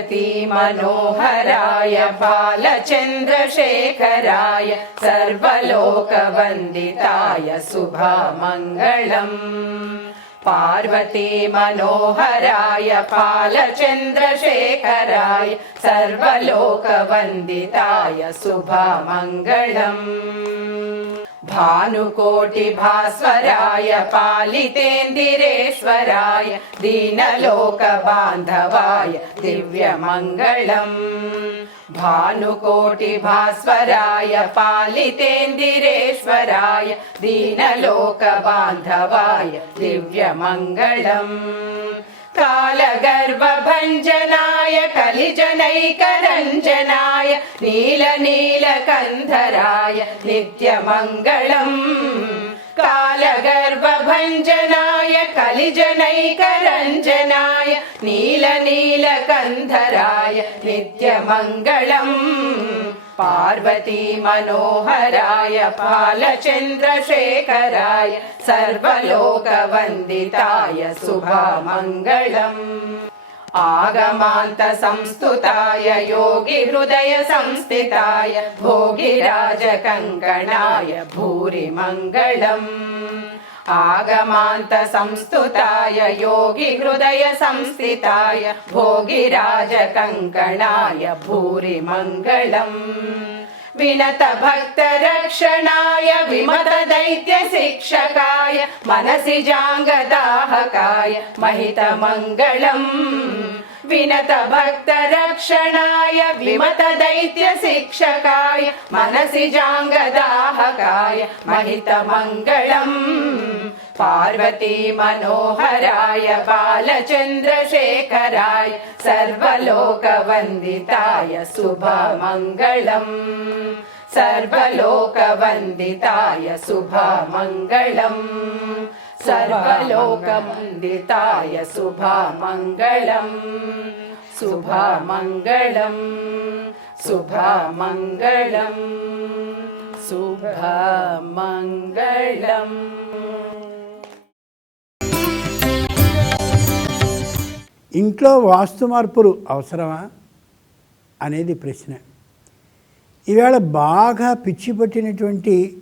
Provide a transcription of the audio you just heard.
पार्वती मनोहराय बालचन्द्रशेखराय सर्वलोकवन्दिताय शुभमङ्गलम्। पार्वती मनोहराय बालचन्द्रशेखराय सर्वलोकवन्दिताय शुभमङ्गलम्। भानुकोटिभास्वराय पालितेन्दिरेश्वराय दीनलोकबान्धवाय दिव्यमङ्गलम्। भानुकोटिभास्वराय पालितेन्दिरेश्वराय दीनलोकबान्धवाय दिव्यमङ्गलम्। कालगर्भभञ्जनाय कलिजनैकरञ्जनाय नीलनीलकन्धराय नित्यमङ्गलम्। कालगर्भभञ्जनाय कलिजनैकरञ्जनाय नीलनीलकन्धराय नित्यमङ्गलम्। पार्वती मनोहराय बालचन्द्रशेखराय सर्वलोकवन्दिताय शुभमङ्गलम्। आगमान्त संस्तुताय योगिहृदय संस्थिताय भोगिराजकङ्कणाय भूरि मङ्गलम्। आगमान्त संस्तुताय योगिहृदय संस्थिताय भोगिराजकङ्कणाय भूरि मङ्गलम्। विनत भक्तरक्षणाय विमत दैत्यशिक्षकाय मनसि जाङ्गदाहकाय महितमङ्गलम्। विनत भक्तरक्षणाय विमत दैत्यशिक्षकाय मनसि जाङ्गदाहकाय महितमङ्गलम्। पार्वती मनोहराय बालचन्द्रशेखराय सर्वलोकवन्दिताय शुभमङ्गलम्। सर्वलोकवन्दिताय शुभमङ्गलम्। सर्वलोकवन्दिताय शुभमङ्गलम्। शुभमङ्गलम् शुभमङ्गलम् शुभमङ्गलम्। ఇంట్లో వాస్తు మార్పులు అవసరమా అనేది ప్రశ్న. ఈవేళ బాగా పిచ్చి పట్టినటువంటి